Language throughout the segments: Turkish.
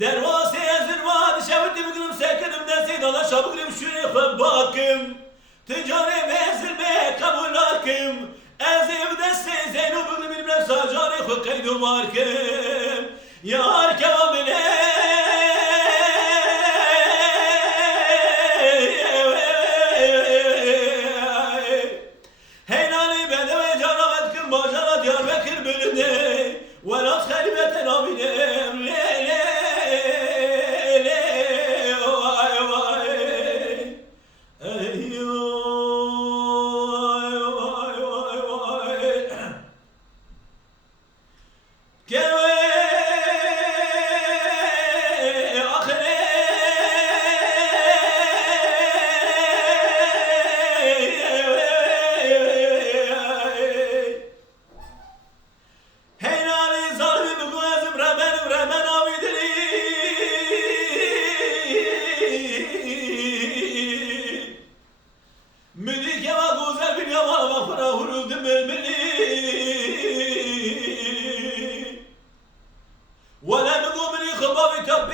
Dervase zirvan şevdi bugünüm sekinim desi dala şabugrim şuraya bakım Ticari mezilme kabul hakim Ez evde sezenu bugün bilmem sacari hukaydu markim Yar kamile Heynali bedeve canavet kim bacana Diyarbakır bölümde Velat halibeten abinem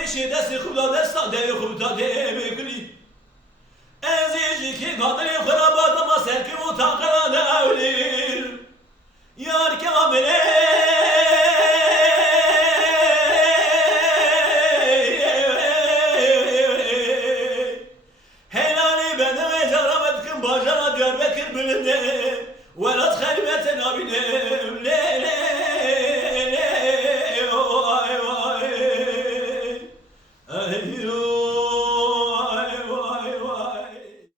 Beşi desti khula desta de khubta de mekli Aziz ki kadri kharabat ma serki utaqar